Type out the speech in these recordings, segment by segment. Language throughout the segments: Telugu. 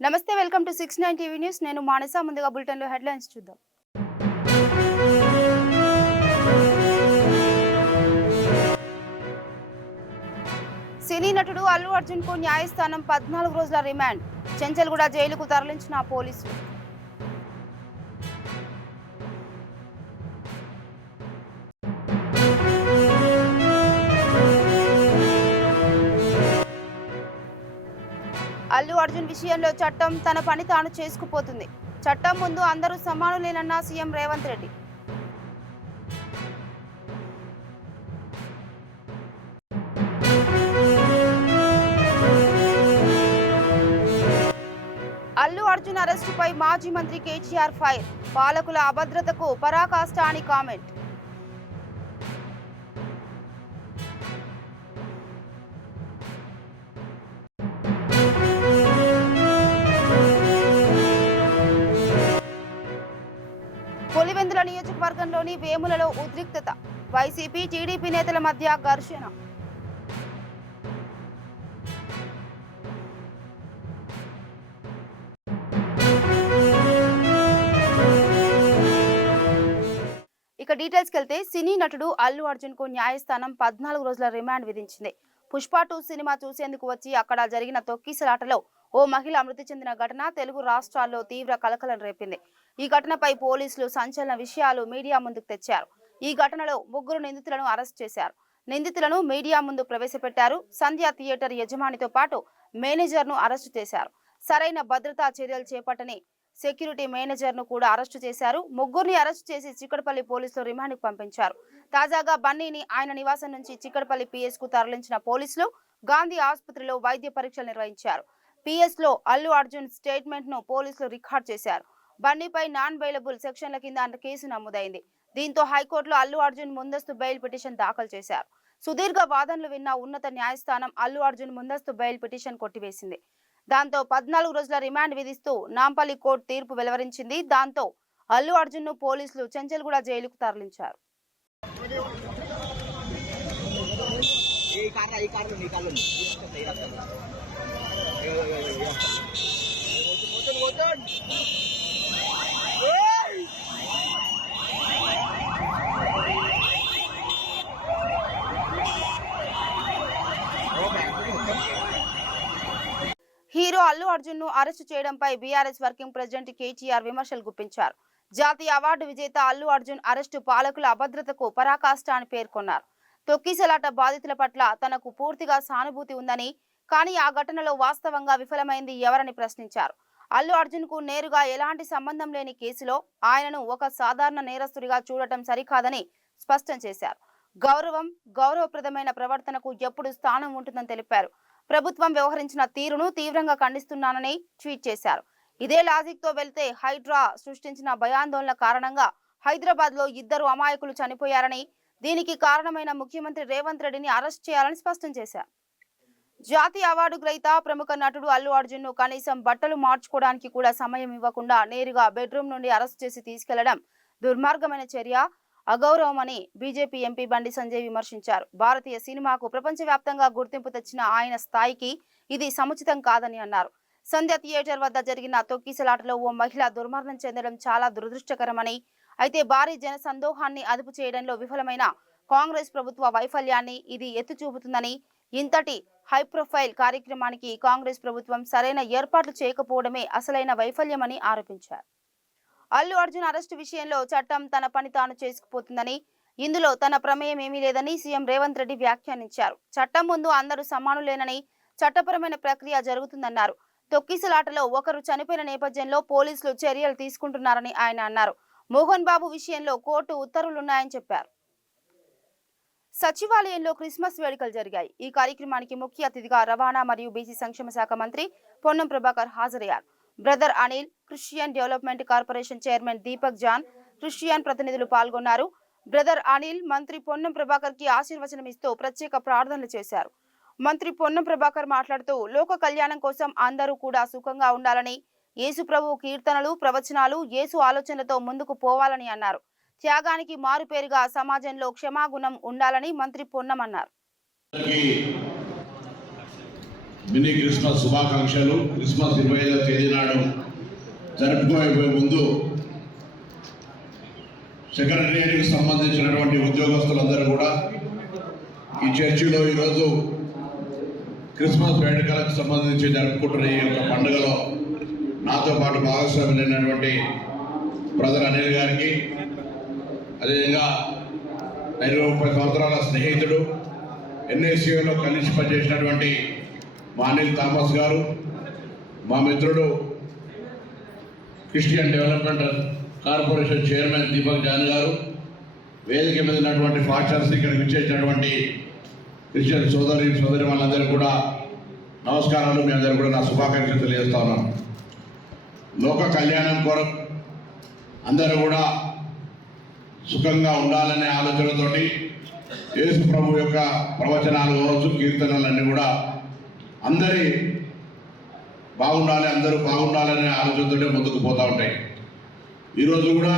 నమస్తే, వెల్కమ్ టు 69 టీవీ న్యూస్. నేను మానస. ముందుగా బులెటిన్ లో హెడ్లైన్స్ చూద్దాం. సినీ నటుడు అల్లు అర్జున్ కు న్యాయస్థానం 14 రోజుల రిమాండ్. చెంచల్గూడ జైలుకు తరలించిన పోలీసులు. అల్లు అర్జున్ విషయంలో చట్టం తన పని తాను చేసుకుపోతుంది. చట్టం ముందు అందరూ సమానులేనన్న సీఎం రేవంత్ రెడ్డి. అల్లు అర్జున్ అరెస్టుపై మాజీ మంత్రి కేటీఆర్ ఫైర్. పాలకుల అభద్రతకు పరాకాష్ట అని కామెంట్. పులివెందుల నియోజకవర్గంలోని వేములలో ఉద్రిక్తత. వైసీపీ టీడీపీ నేతల మధ్య ఘర్షణ. ఇక డీటెయిల్స్కి వెళ్తే, సినీ నటుడు అల్లు అర్జున్ కు న్యాయస్థానం 14 రోజుల రిమాండ్ విధించింది. పుష్ప 2 సినిమా చూసేందుకు వచ్చి అక్కడ జరిగిన తొక్కిసలాటలో ఓ మహిళ మృతి చెందిన ఘటన తెలుగు రాష్ట్రాల్లో తీవ్ర కలకలం రేపింది. ఈ ఘటనపై పోలీసులు సంచలన విషయాలు మీడియా ముందుకు తెచ్చారు. ఈ ఘటనలో 3 నిందితులను అరెస్ట్ చేశారు. నిందితులను మీడియా ముందు ప్రవేశపెట్టారు. సంధ్య థియేటర్ యజమానితో పాటు మేనేజర్ను అరెస్టు చేశారు. సరైన భద్రతా చర్యలు చేపట్టని సెక్యూరిటీ మేనేజర్ను కూడా అరెస్టు చేశారు. 3 అరెస్టు చేసి చిక్కడపల్లి పోలీసులు రిమాండ్కు పంపించారు. తాజాగా బన్నీని ఆయన నివాసం నుంచి చిక్కడపల్లి పిఎస్ కు తరలించిన పోలీసులు గాంధీ ఆసుపత్రిలో వైద్య పరీక్షలు నిర్వహించారు. పిఎస్ లో అల్లు అర్జున్ స్టేట్మెంట్ ను పోలీసులు రికార్డ్ చేశారు. బన్నీపై నాన్ బెయిలబుల్ సెక్షన్ల కింద కేసు నమోదైంది. దీంతో హైకోర్టులో అల్లు అర్జున్ ముందస్తు బెయిల్ పిటిషన్ దాఖలు చేశారు. సుదీర్ఘ వాదనలు విన్న ఉన్నత న్యాయస్థానం అల్లు అర్జున్ ముందస్తు బెయిల్ పిటిషన్ కొట్టివేసింది. దాంతో 14 రోజుల రిమాండ్ విధిస్తూ నాంపల్లి కోర్టు తీర్పు వెలువరించింది. దాంతో అల్లు అర్జున్ ను పోలీసులు చెంచల్గూడ జైలుకు తరలించారు. హీరో అల్లు అర్జున్ ను అరెస్టు చేయడంపై బీఆర్ఎస్ వర్కింగ్ ప్రెసిడెంట్ కేటీఆర్ విమర్శలు గుప్పించారు. జాతీయ అవార్డు విజేత అల్లు అర్జున్ అరెస్టు పాలకుల అభద్రతకు పరాకాష్ట అని పేర్కొన్నారు. తొక్కిసలాట బాధితుల పట్ల తనకు పూర్తిగా సానుభూతి ఉందని, కానీ ఆ ఘటనలో వాస్తవంగా విఫలమైంది ఎవరని ప్రశ్నించారు. అల్లు అర్జున్ కు నేరుగా ఎలాంటి సంబంధం లేని కేసులో ఆయనను ఒక సాధారణ నేరస్తుడిగా చూడటం సరికాదని స్పష్టం చేశారు. గౌరవప్రదమైన ప్రవర్తనకు ఎప్పుడు స్థానం ఉంటుందని తెలిపారు. ప్రభుత్వం వ్యవహరించిన తీరును తీవ్రంగా ఖండిస్తున్నానని ట్వీట్ చేశారు. ఇదే లాజిక్ తో వెళ్తే హైడ్రా సృష్టించిన భయాందోళన కారణంగా హైదరాబాద్ లో 2 అమాయకులు చనిపోయారని, దీనికి కారణమైన ముఖ్యమంత్రి రేవంత్ రెడ్డిని అరెస్ట్ చేయాలని స్పష్టం చేశారు. జాతీయ అవార్డు గ్రహీత ప్రముఖ నటుడు అల్లు అర్జున్ ను కనీసం బట్టలు మార్చుకోవడానికి కూడా సమయం ఇవ్వకుండా నేరుగా బెడ్రూమ్ నుండి అరెస్ట్ చేసి తీసుకెళ్లడం దుర్మార్గమైన చర్య, అగౌరవమని బీజేపీ ఎంపీ బండి సంజయ్ విమర్శించారు. భారతీయ సినిమాకు ప్రపంచవ్యాప్తంగా గుర్తింపు తెచ్చిన ఆయన స్థాయికి ఇది సముచితం కాదని అన్నారు. సంధ్య థియేటర్ వద్ద జరిగిన తొక్కిసలాటలో ఓ మహిళ దుర్మరణం చెందడం చాలా దురదృష్టకరమని, అయితే భారీ జన సందోహాన్ని అదుపు చేయడంలో విఫలమైన కాంగ్రెస్ ప్రభుత్వ వైఫల్యాన్ని ఇది ఎత్తి చూపుతుందని, ఇంతటి హైప్రొఫైల్ కార్యక్రమానికి కాంగ్రెస్ ప్రభుత్వం సరైన ఏర్పాట్లు చేయకపోవడమే అసలైన వైఫల్యమని ఆరోపించారు. అల్లు అర్జున్ అరెస్టు విషయంలో చట్టం తన పని తాను చేసుకుపోతుందని, ఇందులో తన ప్రమేయం ఏమీ లేదని సీఎం రేవంత్ రెడ్డి వ్యాఖ్యానించారు. చట్టం ముందు అందరూ సమానులేనని, చట్టపరమైన ప్రక్రియ జరుగుతుందన్నారు. తొక్కిసలాటలో ఒకరు చనిపోయిన నేపథ్యంలో పోలీసులు చర్యలు తీసుకుంటున్నారని ఆయన అన్నారు. మోహన్ బాబు విషయంలో కోర్టు ఉత్తర్వులున్నాయని చెప్పారు. సచివాలయంలో క్రిస్మస్ వేడుకలు జరిగాయి. ఈ కార్యక్రమానికి ముఖ్య అతిథిగా రవాణా మరియు బీసీ సంక్షేమ శాఖ మంత్రి పొన్నం ప్రభాకర్ హాజరయ్యారు. Brother Anil, Christian development corporation chairman Deepak John, Christian ప్రతినిధులు పాల్గొన్నారు. బ్రదర్ అనిల్ మంత్రి పొన్నం ప్రభాకర్ కి ఆశీర్వచనం ఇస్తూ ప్రత్యేక ప్రార్థనలు చేశారు. మంత్రి పొన్నం ప్రభాకర్ మాట్లాడుతూ, లోక కళ్యాణం కోసం అందరూ కూడా సుఖంగా ఉండాలని, యేసు ప్రభు కీర్తనలు, ప్రవచనాలు యేసు ఆలోచనలతో ముందుకు పోవాలని అన్నారు. త్యాగానికి మారుపేరుగా సమాజంలో క్షమాగుణం ఉండాలని మంత్రి పొన్నం అన్నారు. మినీ క్రిస్మస్ శుభాకాంక్షలు. క్రిస్మస్ 25వ తేదీ నాడు జరుపుకోబోయే ముందు సెక్రటేరియట్కి సంబంధించినటువంటి ఉద్యోగస్తులందరూ కూడా ఈ చర్చిలో ఈరోజు క్రిస్మస్ వేడుకలకు సంబంధించి జరుపుకుంటున్న ఈ యొక్క పండుగలో నాతో పాటు భాగస్వాములైనటువంటి బ్రదర్ అనిల్ గారికి, అదేవిధంగా 30 సంవత్సరాల స్నేహితుడు, ఎన్ఎస్యూలో కలిసి పనిచేసినటువంటి మా అనిల్ థామస్ గారు, మా మిత్రుడు Christian development corporation chairman Deepak John గారు, వేదిక మీద ఉన్నటువంటి ఫాస్టర్స్, ఇక్కడికి విచ్చేసినటువంటి క్రిస్టియన్ సోదరి వాళ్ళందరూ కూడా నమస్కారాలు. మీ అందరూ కూడా నా శుభాకాంక్షలు తెలియజేస్తా ఉన్నాను. లోక కళ్యాణం కొరకు అందరూ కూడా సుఖంగా ఉండాలనే ఆలోచనతోటి యేసు ప్రభు యొక్క ప్రవచనాలు కావచ్చు, కీర్తనలన్నీ కూడా అందరూ బాగుండాలనే ఆలోచనతోనే ముందుకు పోతూ ఉంటాయి. ఈరోజు కూడా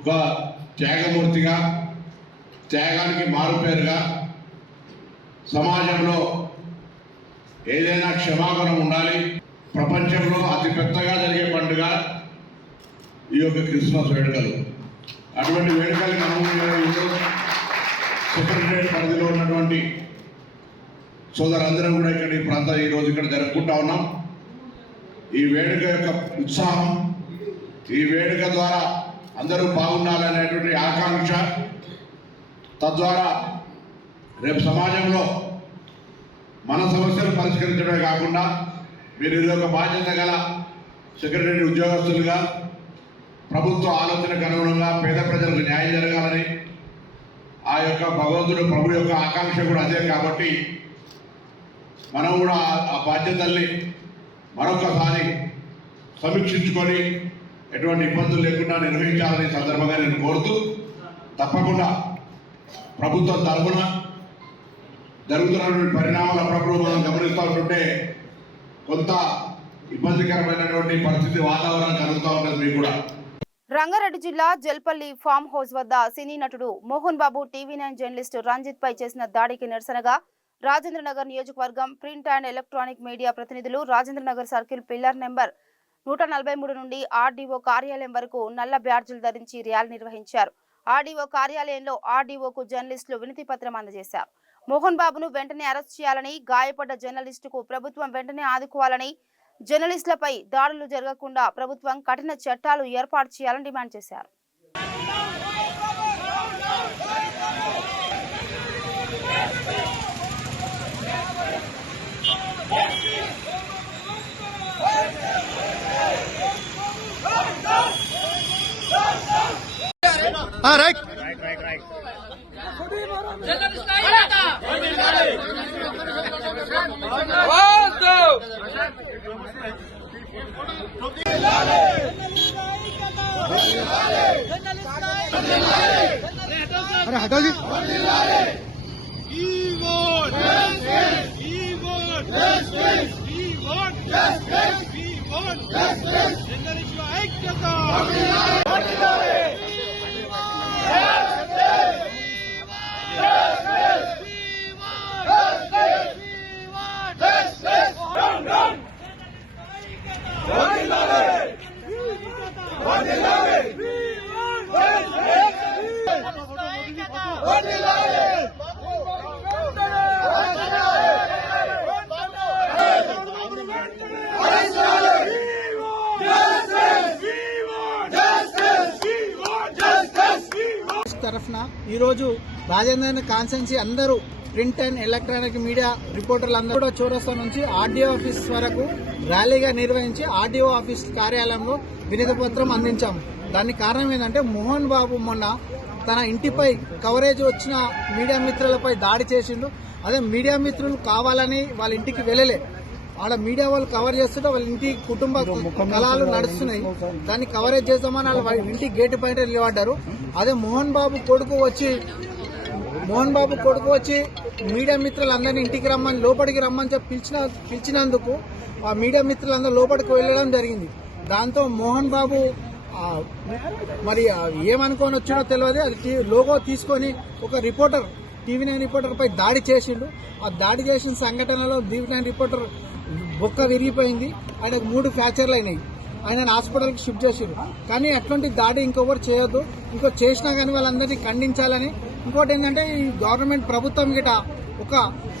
ఒక త్యాగమూర్తిగా, త్యాగానికి మారుపేరుగా సమాజంలో ఏదైనా క్షమాగుణం ఉండాలి. ప్రపంచంలో అతి పెద్దగా జరిగే పండుగ ఈ యొక్క క్రిస్మస్ వేడుకలు. అటువంటి వేడుకలు మనం సెక్రటరేట్ పరిధిలో ఉన్నటువంటి సోదరులందరూ కూడా ఇక్కడ ఈ ప్రాంతం ఈరోజు ఇక్కడ జరుపుకుంటా ఉన్నాం. ఈ వేడుక యొక్క ఉత్సాహం, ఈ వేడుక ద్వారా అందరూ బాగుండాలనేటువంటి ఆకాంక్ష, తద్వారా రేపు సమాజంలో మన సమస్యలు పరిష్కరించడమే కాకుండా మీరు ఇది ఒక బాధ్యత గల సెక్రటరీ ఉద్యోగస్తులుగా ప్రభుత్వ ఆలోచనకు అనుగుణంగా పేద ప్రజలకు న్యాయం జరగాలని ఆ యొక్క భగవంతుడు ప్రభు యొక్క ఆకాంక్ష కూడా అదే. కాబట్టి మనం కూడా ఆ బాధ్యతల్ని మరొకసారి సమీక్షించుకొని ఎటువంటి ఇబ్బందులు లేకుండా నిర్వహించాలని సందర్భంగా నేను కోరుతూ, తప్పకుండా ప్రభుత్వం తరఫున జరుగుతున్నటువంటి పరిణామాలు అప్పుడప్పుడు మనం గమనిస్తూ ఉంటుంటే కొంత ఇబ్బందికరమైనటువంటి పరిస్థితి, వాతావరణం కలుగుతూ ఉంటుంది. మీకు కూడా రంగారెడ్డి జిల్లా జల్పల్లి ఫామ్ హౌస్ వద్ద సినీ నటుడు మోహన్ బాబు, టీవీ9 జర్నలిస్టు రంజిత్ పై చేసిన దాడికి నిరసనగా రాజేంద్రనగర్ నియోజకవర్గం ప్రింట్ అండ్ ఎలక్ట్రానిక్ మీడియా ప్రతినిధులు రాజేంద్రనగర్ సర్కిల్ పిల్లర్ నెంబర్ 143 నుండి ఆర్డీఓ కార్యాలయం వరకు నల్ల బ్యాడ్జీలు ధరించి ర్యాలీ నిర్వహించారు. ఆర్డీఓ కార్యాలయంలో ఆర్డీఓకు జర్నలిస్టులు వినతి పత్రం అందజేశారు. మోహన్ బాబును వెంటనే అరెస్ట్ చేయాలని, గాయపడ్డ జర్నలిస్టుకు ప్రభుత్వం వెంటనే ఆదుకోవాలని, జర్నలిస్టులపై దాడులు జరగకుండా ప్రభుత్వం కఠిన చట్టాలు ఏర్పాటు చేయాలని డిమాండ్ చేశారు. రైట్ अरे हटो जी। తరఫున ఈరోజు రాజేంద్ర కాన్స్టెన్సీ అందరూ ప్రింట్ అండ్ ఎలక్ట్రానిక్ మీడియా రిపోర్టర్లు అందరూ కూడా చౌరస్తా నుంచి ఆర్డీఓ ఆఫీస్ వరకు ర్యాలీగా నిర్వహించి ఆర్డీఓ ఆఫీస్ కార్యాలయంలో వినతి పత్రం అందించాము. దానికి కారణం ఏంటంటే మోహన్ బాబు మొన్న తన ఇంటిపై కవరేజ్ వచ్చిన మీడియా మిత్రులపై దాడి చేసిండు. అదే మీడియా మిత్రులు కావాలని వాళ్ళ ఇంటికి వెళ్ళలే, ఆడ మీడియా వాళ్ళు కవర్ చేస్తుంటే వాళ్ళ ఇంటి కుటుంబ కళాలు నడుస్తున్నాయి, దాన్ని కవరేజ్ చేద్దామని వాళ్ళ ఇంటి గేటు పైన నిలబడ్డారు. అదే మోహన్ బాబు కొడుకు వచ్చి మీడియా మిత్రులందరినీ ఇంటికి రమ్మని, లోపలికి రమ్మని చెప్పి పిలిచినందుకు ఆ మీడియా మిత్రులందరూ లోపలికి వెళ్ళడం జరిగింది. దాంతో మోహన్ బాబు మరి ఏమనుకొని వచ్చాడో తెలియదు, అది లోగో తీసుకొని ఒక రిపోర్టర్ టీవీ9 రిపోర్టర్ పై దాడి చేసిండు. ఆ దాడి చేసిన సంఘటనలో టీవీ9 రిపోర్టర్ బొక్క విరిగిపోయింది. ఆయనకు 3 ఫ్రాక్చర్లు అయినాయి. ఆయన హాస్పిటల్కి షిఫ్ట్ చేసిండు. కానీ అట్లాంటి దాడి ఇంకొకరు చేయొద్దు. ఇంకో చేసినా కానీ వాళ్ళందరినీ ఖండించాలని. ఇంకోటి ఏంటంటే ఈ గవర్నమెంట్ ప్రభుత్వం గిట ఒక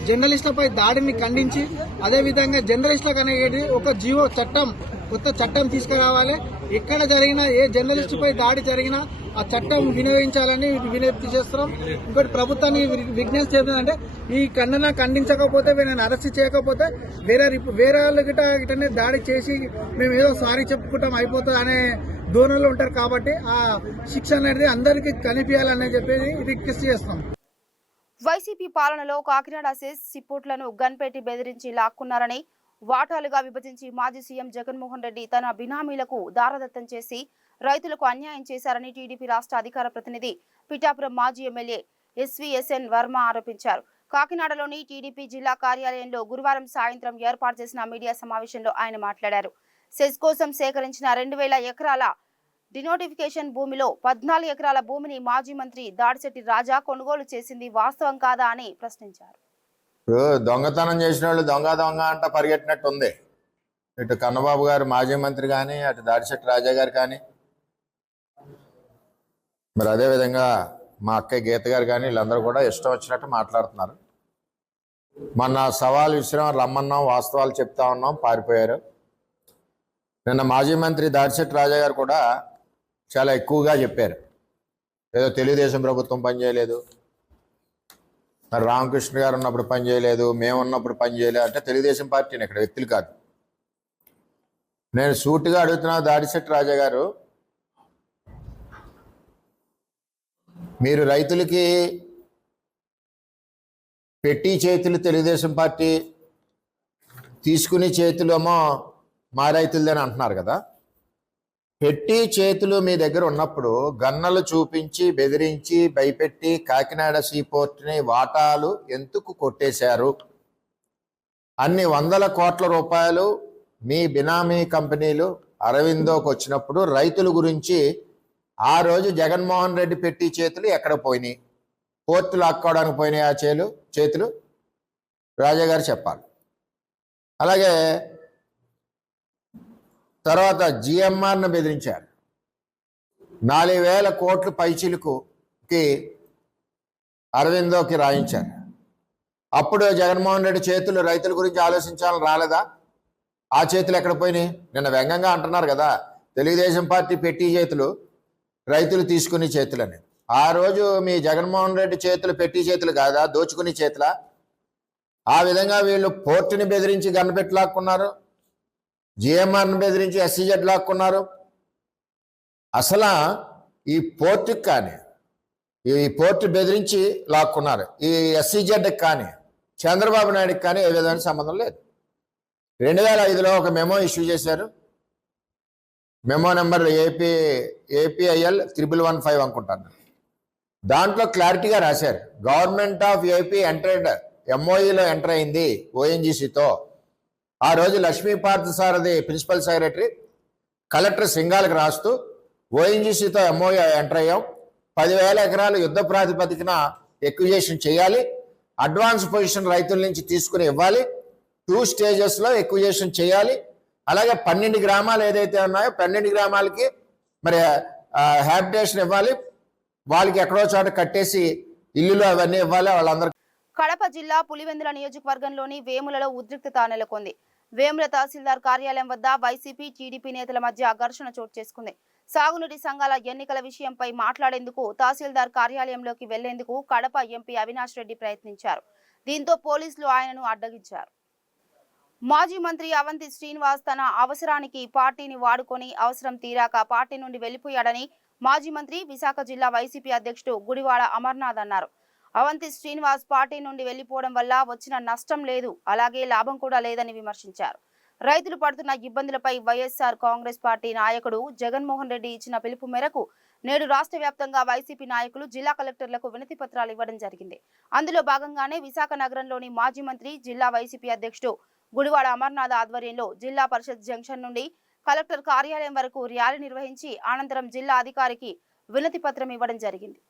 జర్నలిస్టులపై దాడిని ఖండించి అదేవిధంగా జర్నలిస్టులకు అనేది ఒక జీవో చట్టం, కొత్త చట్టం తీసుకురావాలి. ఎక్కడ జరిగినా ఏ జర్నలిస్టుపై దాడి జరిగినా ఆ చట్టం వినియోగించాలని విజ్ఞప్తి చేస్తున్నాం. ఇంకోటి ప్రభుత్వాన్ని విజ్ఞప్తి చేస్తుందంటే ఈ ఖండించకపోతే వీళ్ళని అరెస్ట్ చేయకపోతే వేరే వాళ్ళు గిటనే దాడి చేసి మేము ఏదో సారీ చెప్పుకుంటాం అయిపోతుంది అనే ధోరణిలో ఉంటారు. కాబట్టి ఆ శిక్ష అనేది అందరికీ కనిపించాలని చెప్పేసి రిక్వెస్ట్ చేస్తాం. వైసీపీ పాలనలో కాకినాడ సెస్ సిపోర్ట్లను గన్పెట్టి బెదిరించి లాక్కున్నారని, వాటాలుగా విభజించి మాజీ సీఎం జగన్మోహన్ రెడ్డి తన బినామీలకు దారదత్తం చేసి రైతులకు అన్యాయం చేశారని టీడీపీ రాష్ట్ర అధికార ప్రతినిధి పిఠాపురం మాజీ ఎమ్మెల్యే ఎస్వీఎస్ఎన్ వర్మ ఆరోపించారు. కాకినాడలోని టీడీపీ జిల్లా కార్యాలయంలో గురువారం సాయంత్రం ఏర్పాటు చేసిన మీడియా సమావేశంలో ఆయన మాట్లాడారు. సెస్ కోసం సేకరించిన 2000 ఎకరాల డినోటిఫికేషన్ భూమిలో 14 ఎకరాల భూమిని మాజీ మంత్రి దాడిశెట్టి రాజా కొనుగోలు చేసింది వాస్తవం కాదా అని ప్రశ్నించారు. దొంగతనం చేసిన వాళ్ళు దొంగ అంట పరిగెట్టినట్టు ఉంది. ఇటు కన్నబాబు గారు మాజీ మంత్రి కానీ, అటు దాడిశెట్టి రాజా గారు కానీ, మరి అదేవిధంగా మా అక్కయ్య గీత గారు కానీ, వీళ్ళందరూ కూడా ఇష్టం వచ్చినట్టు మాట్లాడుతున్నారు. మొన్న సవాల్ విసిరాం, రమ్మన్నాం, వాస్తవాలు చెప్తా ఉన్నాం, పారిపోయారు. నిన్న మాజీ మంత్రి దాడిశెట్టి రాజా గారు కూడా చాలా ఎక్కువగా చెప్పారు. ఏదో తెలుగుదేశం ప్రభుత్వం పనిచేయలేదు, మరి రామకృష్ణ గారు ఉన్నప్పుడు పనిచేయలేదు, మేము ఉన్నప్పుడు పనిచేయలేదు అంటే తెలుగుదేశం పార్టీని ఇక్కడ వ్యక్తులు కాదు. నేను సూటిగా అడుగుతున్నా దాడిశెట్టి రాజా గారు, మీరు రైతులకి పెట్టి చేతులు తెలుగుదేశం పార్టీ తీసుకుని చేతులేమో మా రైతులదని అంటున్నారు కదా. పెట్టి చేతులు మీ దగ్గర ఉన్నప్పుడు గన్నలు చూపించి బెదిరించి భయపెట్టి కాకినాడ సీపోర్ట్ని వాటాలు ఎందుకు కొట్టేశారు? అన్ని 100 కోట్ల రూపాయలు మీ బినామీ కంపెనీలు అరవిందోకి వచ్చినప్పుడు రైతుల గురించి ఆ రోజు జగన్మోహన్ రెడ్డి పెట్టి చేతులు ఎక్కడ పోయినాయి? పోర్టు లాక్కోవడానికి పోయినాయి ఆ చేతులు రాజా గారు చెప్పాలి. అలాగే తర్వాత జిఎంఆర్ను బెదిరించారు. 4000 కోట్లు పైచిలుకుకి అరవిందోకి రాయించారు. అప్పుడు జగన్మోహన్ రెడ్డి చేతులు రైతుల గురించి ఆలోచించాలని రాలేదా? ఆ చేతులు ఎక్కడ పోయినాయి? నిన్న వ్యంగ్యంగా అంటున్నారు కదా, తెలుగుదేశం పార్టీ పెట్టి చేతులు రైతులు తీసుకునే చేతులని. ఆ రోజు మీ జగన్మోహన్ రెడ్డి చేతులు పెట్టి చేతులు కాదా, దోచుకునే చేతులా? ఆ విధంగా వీళ్ళు పోర్టుని బెదిరించి గన్నపెట్టి లాక్కున్నారు, జిఎంఆర్ని బెదిరించి ఎస్సీజెడ్ లాక్కున్నారు. అసలు ఈ పోర్టుకి కానీ, ఈ పోర్టు బెదిరించి లాక్కున్నారు. ఈ ఎస్సీజెడ్కి కానీ, చంద్రబాబు నాయుడుకి కానీ ఏ విధమైన సంబంధం లేదు. 2005లో ఒక మెమో ఇష్యూ చేశారు. మెమో నెంబర్ ఏపీఐఎల్ 1115 అనుకుంటాను. దాంట్లో క్లారిటీగా రాశారు, గవర్నమెంట్ ఆఫ్ ఏపీ ఎంటర్డ్ ఎంఓఈలో ఎంటర్ అయింది ఓఎన్జీసీతో. ఆ రోజు Lakshmipartha Sarathi principal secretary collector సింగాల్కి రాస్తూ ఓఎన్జీసీతో ఎంఓఈ ఎంటర్ అయ్యాం, 10,000 ఎకరాలు యుద్ధ ప్రాతిపదికన ఎక్విజేషన్ చేయాలి, అడ్వాన్స్ పొజిషన్ రైతుల నుంచి తీసుకుని ఇవ్వాలి, 2 స్టేజెస్లో ఎక్విజేషన్ చేయాలి. అలాగే 12 గ్రామాలు ఏదైతే ఉన్నాయో 12 గ్రామాలకి మరి హ్యాబిటేషన్ ఇవ్వాలి, వాళ్ళకి ఎక్కడో చోట కట్టేసి ఇల్లులు అవన్నీ ఇవ్వాలి వాళ్ళందరికీ. కడప జిల్లా పులివెందుల నియోజకవర్గంలోని వేములలో ఉద్రిక్తత నెలకొంది. వేముల తహసీల్దార్ కార్యాలయం వద్ద వైసీపీ టీడీపీ నేతల మధ్య ఘర్షణ చోటు చేసుకుంది. సాగునీటి సంఘాల ఎన్నికల విషయంపై మాట్లాడేందుకు తహసీల్దార్ కార్యాలయంలోకి వెళ్లేందుకు కడప ఎంపీ అవినాష్ రెడ్డి ప్రయత్నించారు. దీంతో పోలీసులు ఆయనను అడ్డగించారు. మాజీ మంత్రి అవంతి శ్రీనివాస్ తన అవసరానికి పార్టీని వాడుకొని అవసరం తీరాక పార్టీ నుండి వెళ్లిపోయాడని మాజీ మంత్రి విశాఖ జిల్లా వైసీపీ అధ్యక్షుడు గుడివాడ అమర్నాథ్ అన్నారు. అవంతి శ్రీనివాస్ పార్టీ నుండి వెళ్లిపోవడం వల్ల వచ్చిన నష్టం లేదు, అలాగే లాభం కూడా లేదని విమర్శించారు. రైతులు పడుతున్న ఇబ్బందులపై వైఎస్ఆర్ కాంగ్రెస్ పార్టీ నాయకుడు జగన్మోహన్ రెడ్డి ఇచ్చిన పిలుపు మేరకు నేడు రాష్ట్ర వ్యాప్తంగా వైసీపీ నాయకులు జిల్లా కలెక్టర్లకు వినతి పత్రాలు ఇవ్వడం జరిగింది. అందులో భాగంగానే విశాఖ నగరంలోని మాజీ మంత్రి జిల్లా వైసీపీ అధ్యక్షుడు గుడివాడ అమర్నాథ్ ఆధ్వర్యంలో జిల్లా పరిషత్ జంక్షన్ నుండి కలెక్టర్ కార్యాలయం వరకు ర్యాలీ నిర్వహించి అనంతరం జిల్లా అధికారికి వినతి పత్రం ఇవ్వడం జరిగింది.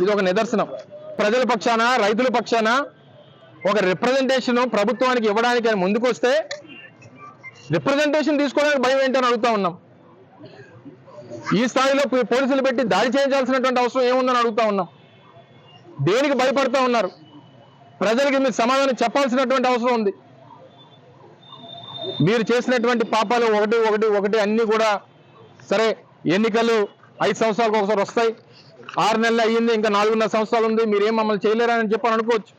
ఇది ఒక నిదర్శనం. ప్రజల పక్షాన, రైతుల పక్షాన ఒక రిప్రజెంటేషన్ ప్రభుత్వానికి ఇవ్వడానికి అని ముందుకు వస్తే రిప్రజెంటేషన్ తీసుకోవడానికి భయం ఏంటని అడుగుతా ఉన్నాం. ఈ స్థాయిలో పోలీసులు పెట్టి దాడి చేయించాల్సినటువంటి అవసరం ఏముందని అడుగుతా ఉన్నాం. దేనికి భయపడతా ఉన్నారు? ప్రజలకి మీరు సమాధానం చెప్పాల్సినటువంటి అవసరం ఉంది. మీరు చేసినటువంటి పాపాలు ఒకటి అన్నీ కూడా సరే, ఎన్నికలు 5 సంవత్సరాలకు ఒకసారి వస్తాయి, 6 నెలలు అయ్యింది, ఇంకా 4.5 సంవత్సరాలు ఉంది, మీరేం మమ్మల్ని చేయలేరని చెప్పని అనుకోవచ్చు.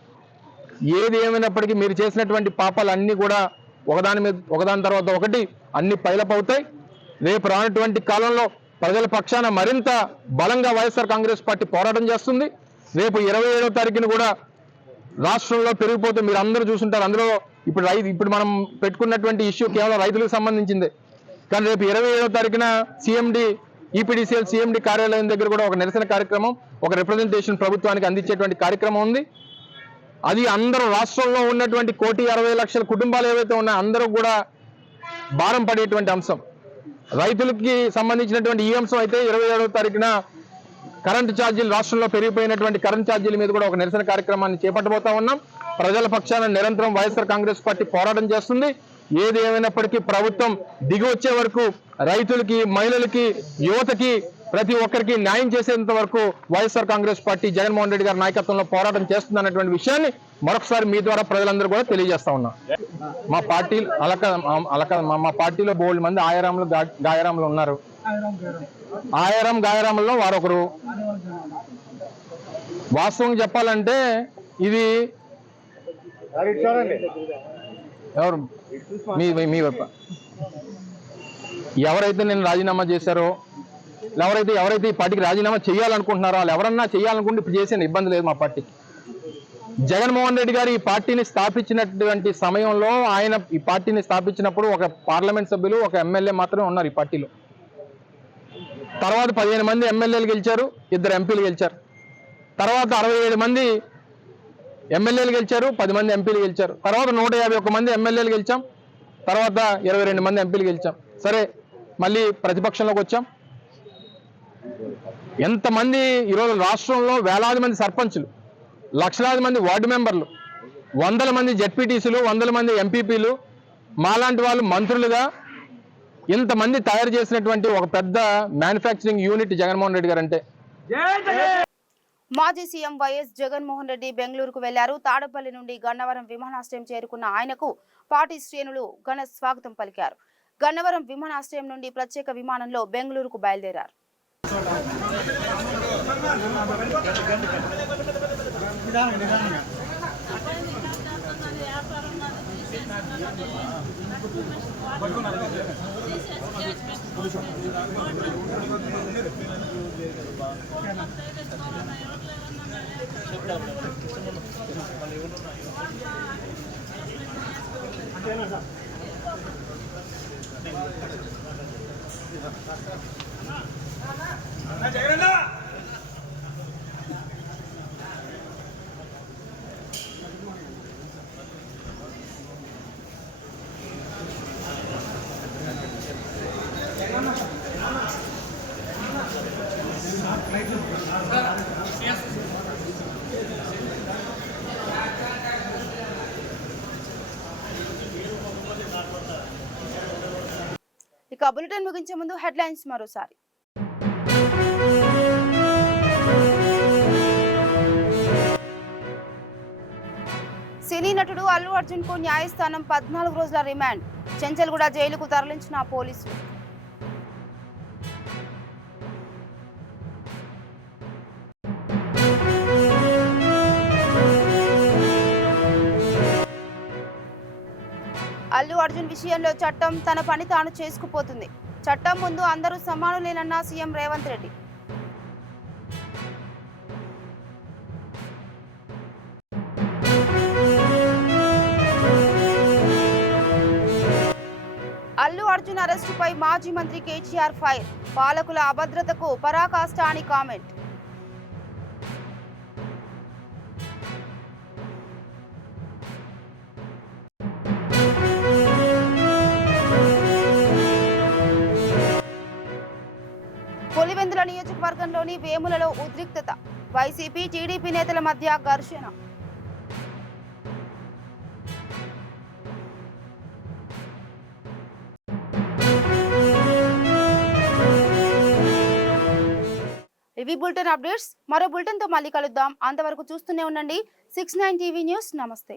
ఏది ఏమైనప్పటికీ మీరు చేసినటువంటి పాపాలు అన్నీ కూడా ఒకదాని తర్వాత ఒకటి అన్ని పైలప్ అవుతాయి. రేపు రానటువంటి కాలంలో ప్రజల పక్షాన మరింత బలంగా వైఎస్ఆర్ కాంగ్రెస్ పార్టీ పోరాటం చేస్తుంది. రేపు 27వ తారీఖున కూడా రాష్ట్రంలో పెరిగిపోతే మీరు అందరూ చూసుంటారు. అందులో ఇప్పుడు మనం పెట్టుకున్నటువంటి ఇష్యూ కేవలం రైతులకు సంబంధించిందే. కానీ రేపు 27వ తారీఖున ఈపీడీసీఎల్ సీఎండీ కార్యాలయం దగ్గర కూడా ఒక నిరసన కార్యక్రమం, ఒక రిప్రజెంటేషన్ ప్రభుత్వానికి అందించేటువంటి కార్యక్రమం ఉంది. అది అందరూ రాష్ట్రంలో ఉన్నటువంటి 1,60,00,000 కుటుంబాలు ఏవైతే ఉన్నాయో అందరూ కూడా భారం పడేటువంటి అంశం. రైతులకి సంబంధించినటువంటి ఈ అంశం అయితే 27వ తారీఖున కరెంటు ఛార్జీలు, రాష్ట్రంలో పెరిగిపోయినటువంటి కరెంటు ఛార్జీల మీద కూడా ఒక నిరసన కార్యక్రమాన్ని చేపట్టబోతా ఉన్నాం. ప్రజల పక్షాన నిరంతరం వైఎస్ఆర్ కాంగ్రెస్ పార్టీ పోరాటం చేస్తుంది. ఏది ఏమైనప్పటికీ ప్రభుత్వం దిగి వచ్చే వరకు రైతులకి, మహిళలకి, యువతకి ప్రతి ఒక్కరికి న్యాయం చేసేంత వరకు వైఎస్ఆర్ కాంగ్రెస్ పార్టీ జగన్మోహన్ రెడ్డి గారి నాయకత్వంలో పోరాటం చేస్తుంది అన్నటువంటి విషయాన్ని మరొకసారి మీ ద్వారా ప్రజలందరూ కూడా తెలియజేస్తా ఉన్నాం. మా పార్టీ మా పార్టీలో బోల్డ్ మంది ఆయారాములు, గాయారాములు ఉన్నారు. గాయారాముల్లో వారొకరు. వాస్తవం చెప్పాలంటే ఇది ఎవరు మీ ఎవరైతే నేను రాజీనామా చేశారో, ఎవరైతే ఈ పార్టీకి రాజీనామా చేయాలనుకుంటున్నారో వాళ్ళు ఎవరన్నా చేయాలనుకుంటే ఇప్పుడు చేసిన ఇబ్బంది లేదు మా పార్టీకి. జగన్మోహన్ రెడ్డి గారు ఈ పార్టీని స్థాపించినటువంటి సమయంలో ఆయన ఈ పార్టీని స్థాపించినప్పుడు ఒక పార్లమెంట్ సభ్యులు, ఒక ఎమ్మెల్యే మాత్రమే ఉన్నారు ఈ పార్టీలో. తర్వాత 15 మంది ఎమ్మెల్యేలు గెలిచారు, 2 ఎంపీలు గెలిచారు. తర్వాత 67 మంది ఎమ్మెల్యేలు గెలిచారు, 10 మంది ఎంపీలు గెలిచారు. తర్వాత 151 మంది ఎమ్మెల్యేలు గెలిచాం. తర్వాత 22 మంది ఎంపీలు గెలిచాం. సరే, మళ్ళీ ప్రతిపక్షంలోకి వచ్చాం. ఎంతమంది ఈరోజు రాష్ట్రంలో వేలాది మంది సర్పంచులు, లక్షలాది మంది వార్డు మెంబర్లు, 100ల మంది జెడ్పీటీసీలు, 100ల మంది ఎంపీపీలు, మాలాంటి వాళ్ళు మంత్రులుగా ఇంతమంది తయారు చేసినటువంటి ఒక పెద్ద మ్యానుఫ్యాక్చరింగ్ యూనిట్ జగన్మోహన్ రెడ్డి గారు అంటే. మాజీ సీఎం వైఎస్ జగన్మోహన్ రెడ్డి బెంగళూరుకు వెళ్లారు. తాడపల్లి నుండి గన్నవరం విమానాశ్రయం చేరుకున్న ఆయనకు పార్టీ శ్రేణులు ఘన స్వాగతం పలికారు. గన్నవరం విమానాశ్రయం నుండి ప్రత్యేక విమానంలో బెంగళూరుకు బయలుదేరారు. ఇక బులెటిన్ ముగించే ముందు హెడ్లైన్స్ మరోసారి. సినీ నటుడు అల్లు అర్జున్ కు న్యాయస్థానం 14 రోజుల రిమాండ్. చెంచల్గూడ జైలుకు తరలించిన పోలీసులు. అల్లు అర్జున్ విషయంలో చట్టం తన పని తాను చేసుకుపోతుంది. చట్టం ముందు అందరూ సమానులేనన్న సీఎం రేవంత్ రెడ్డి. అల్లు అర్జున్ అరెస్టుపై మాజీ మంత్రి కేటీఆర్ ఫైర్. పాలకుల అభద్రతకు పరాకాష్ట అని కామెంట్. పులివెందుల నియోజకవర్గంలోని వేములలో ఉద్రిక్తత. వైసీపీ టీడీపీ నేతల మధ్య ఘర్షణ. ఇవి బులెటిన్ అప్డేట్స్. మరో బులెటిన్ తో మళ్ళీ కలుద్దాం. అంతవరకు చూస్తూనే ఉండండి 69 టీవీ న్యూస్. నమస్తే.